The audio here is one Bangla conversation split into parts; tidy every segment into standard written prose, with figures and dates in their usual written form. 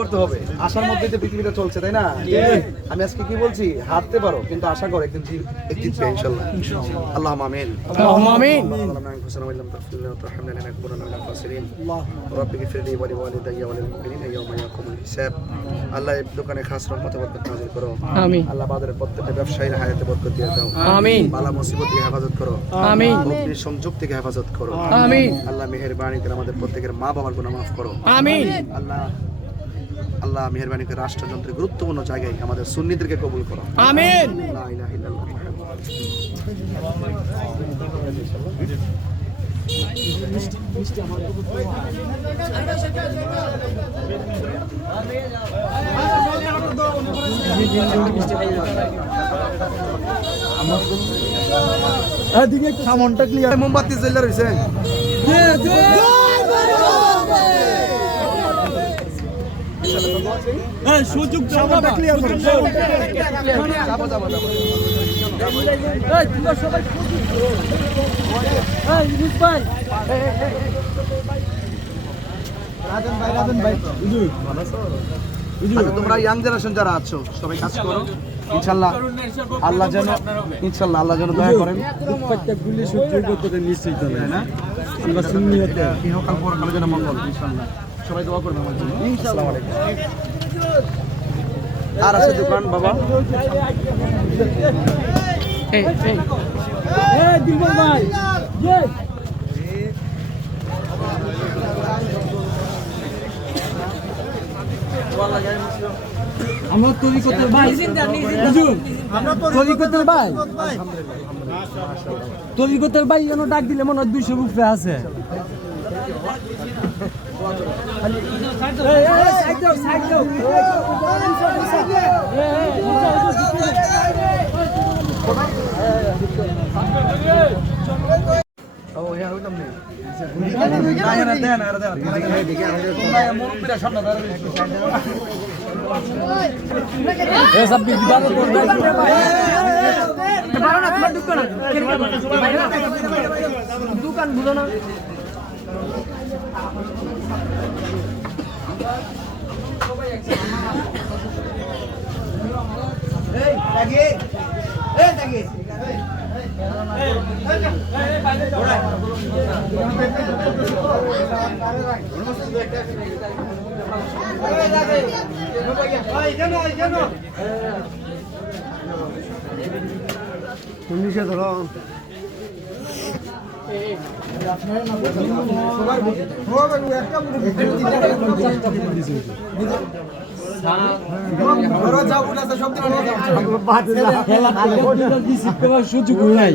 করতে হবে, আশার মধ্যেই তো পৃথিবীটা চলছে, তাই না? আমি আজকে কি বলছি, হারতে পারো কিন্তু আশা করো একদিন জিতবে ইনশাআল্লাহ। আল্লাহুম্মা আমিন। আল্লাহুম্মা আমিন। আল্লাহ এই দোকানে খাস রহমতে বরকত নাযিল করো। আমিন। আল্লাহ বাজারের প্রত্যেকটা ব্যবসায়ীর হায়াতে বরকত দিয়ে দাও। আমিন। বালা মুসিবত থেকে হেফাজত করো। আমিন। অগ্নি সংযোগ থেকে হেফাজত করো। আমিন। আল্লাহ মেহেরবানি করে আমাদের প্রত্যেকের মা বাবার গুনাহ মাফ করো। আমিন। আল্লাহ মেহেরবানি করে রাষ্ট্রযন্ত্রের গুরুত্বপূর্ণ জায়গায় আমাদের সুন্নিদেরকে কবুল করো। আমিন। লা ইলাহা ইল্লাল্লাহ। সামনটা ক্লিয়ার। মোমবাতি জ্বলে রয়েছে। সুযোগ সামনটা ক্লিয়ার করো। তোমরা ইয়াং জেনারেশন যারা আছো সবাই কাজ করো ইনশাআল্লাহ। আল্লাহ যেন দয়া করেন। প্রত্যেকগুলি সহ্য করতে নিশ্চিত না আমরা সুন্নিয়তে ইহকাল পরকালে যেন মঙ্গল ইনশাআল্লাহ। সবাই দোয়া করবেন আমার জন্য। আসসালামু আলাইকুম। আর আছে দোকান বাবা। দিলবর ভাই আমরা তরিকতের ভাই তরিকতের ভাই যেন ডাক দিলে মনে হয় 200 রুপে আছে। দোকান বুঝো না পুলিশে ধরো। সুযোগ নাই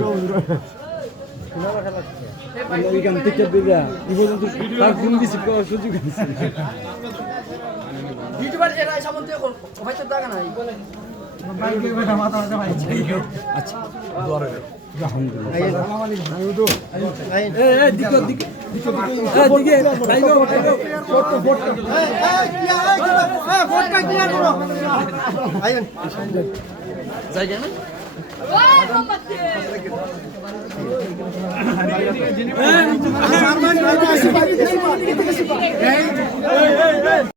এখান থেকে দিবা এই পর্যন্ত তার ফোন রিসিভ করার সুযোগ আছে। ইউটিউবার এরা সামনে হয়তো টাকা নাই বাইকে বেটা মাথা ভাই। আচ্ছা দোয়ারে আলহামদুলিল্লাহ।